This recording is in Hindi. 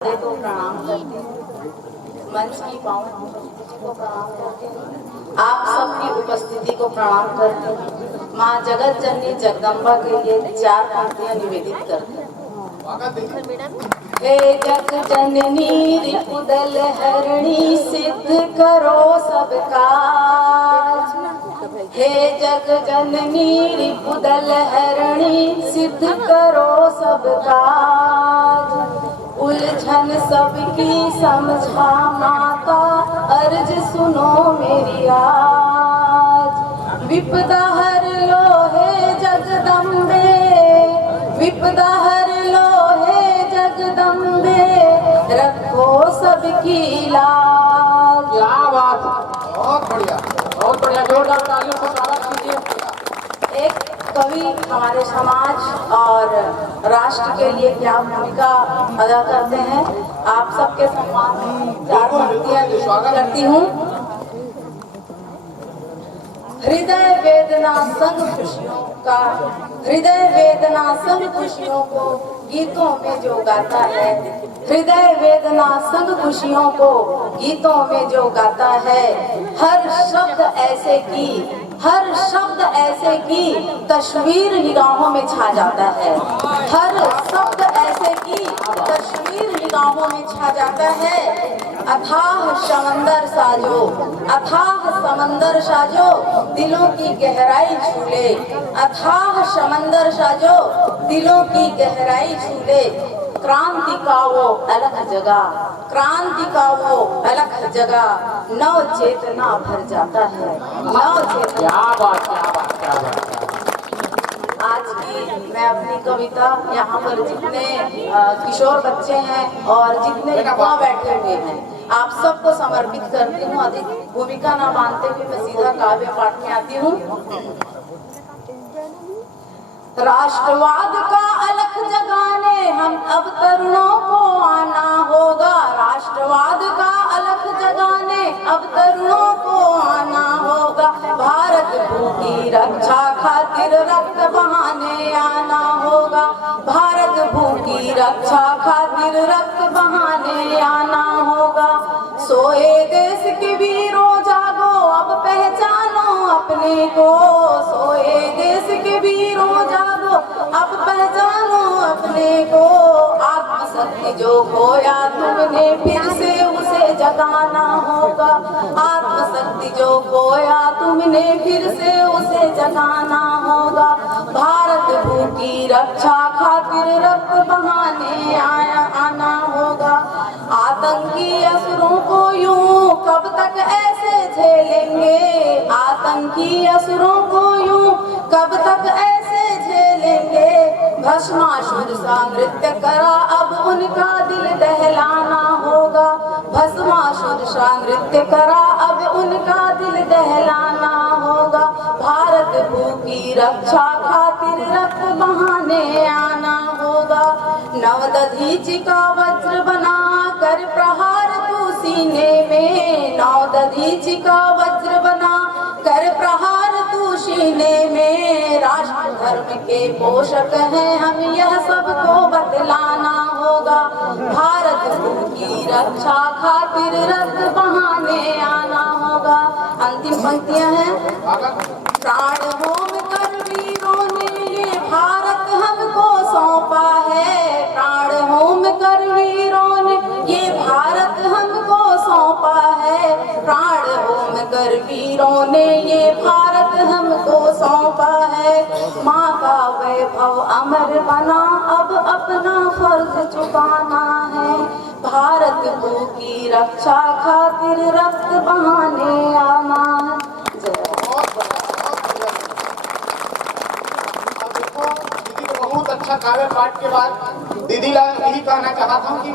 को प्रणाम करती हूँ, मंच की पावन को प्रणाम करती हूँ, आप सबकी उपस्थिति को प्रणाम करती हूँ। माँ जगत जननी जगदम्बा के लिए 4 पंक्तियाँ निवेदित करती हूँ। हे जग जननी रिपुदल हरणी सिद्ध करो सब काज। हे जग जननी रिपुदल हरणी सिद्ध करो सब काज। उलझन सबकी समझा माता अर्ज सुनो मेरी आज। विपदा हर लो हे जगदम्बे, विपदा हर लो हे जगदम्बे, रखो सबकी लाज। क्या बात है, बहुत बढ़िया, बहुत बढ़िया। जोरदार तालियों से स्वागत कीजिए। एक कवि हमारे समाज और राष्ट्र के लिए क्या भूमिका अदा करते हैं, आप सबके सम्मान में 4 पंक्तियां करती हूँ। हृदय वेदना संग खुशियों का, हृदय वेदना संग खुशियों को गीतों में जो गाता है, हृदय वेदना संग खुशियों को गीतों में जो गाता है, हर शब्द ऐसे की, हर शब्द ऐसे की तस्वीर निगाहों में छा जाता है, हर शब्द ऐसे की तस्वीर निगाहों में छा जाता है। अथाह समंदर साजो, अथाह समंदर साजो दिलों की गहराई छूले, अथाह समंदर साजो दिलों की गहराई छूले। क्रांति का वो अलग जगह, क्रांति का वो अलग जगह, नव चेतना भर जाता है, नव चेतना। क्या बात, क्या बात, क्या बात। आज की मैं अपनी कविता यहाँ पर जितने किशोर बच्चे हैं और जितने युवा बैठे हुए हैं, आप सबको समर्पित करती हूँ। अधिक भूमिका ना मानते हुए मैं सीधा काव्य पाठ में आती हूँ। राष्ट्रवाद का अलख जगाने हम अब तरुणों को आना होगा, राष्ट्रवाद का अलख जगाने अब तरुणों को आना होगा। भारत भू की रक्षा खातिर रक्त बहाने आना होगा, भारत भू की रक्षा खातिर रक्त बहाने आना होगा। सोए देश के वीरों जागो अब पहचानो अपने को, सोए देश के वीरों जागो अब पहचानो अपने को। आत्मशक्ति जो खोया तुमने फिर से उसे जगाना होगा, आत्मशक्ति जो खोया तुमने फिर से उसे जगाना होगा। भारत भू की रक्षा खातिर रक्त बहाने आना होगा। आतंकी असुरों को यूं कब तक ऐसे झेलेंगे, आतंकी असुरों को यूं कब तक ऐसे झेलेंगे। भस्मासुर सा नृत्य करा अब उनका दिल दहलाना होगा, भस्मासुर सा नृत्य करा अब उनका दिल दहलाना होगा। भारत भू की रक्षा खातिर रक्त बहाने आना होगा। नवदधीचि का वज्र बना कर प्रहार तू सीने में, नवदधीचि का वज्र बना कर प्रहार तू सीने में। राष्ट्र धर्म के पोषक हैं हम, यह सबको बतलाना होगा। भारत भू की रक्षा खातिर रक्त बहाने आना होगा। अंतिम पंक्तियां हैं। प्राण होम कर वीरों ने ये भारत हमको सौंपा है, प्राण होम कर वीरों ने ये भारत हमको सौंपा है। प्राण होम कर वीरों ने ये भारत हमको सौंपा है। माँ का वैभव अमर बना अब अपना फर्ज चुकाना है। भारत भू की रक्षा खातिर रक्त बहाने आना है। बहुत अच्छा काव्य पाठ के बाद दीदी यही कहना चाहता हूँ कि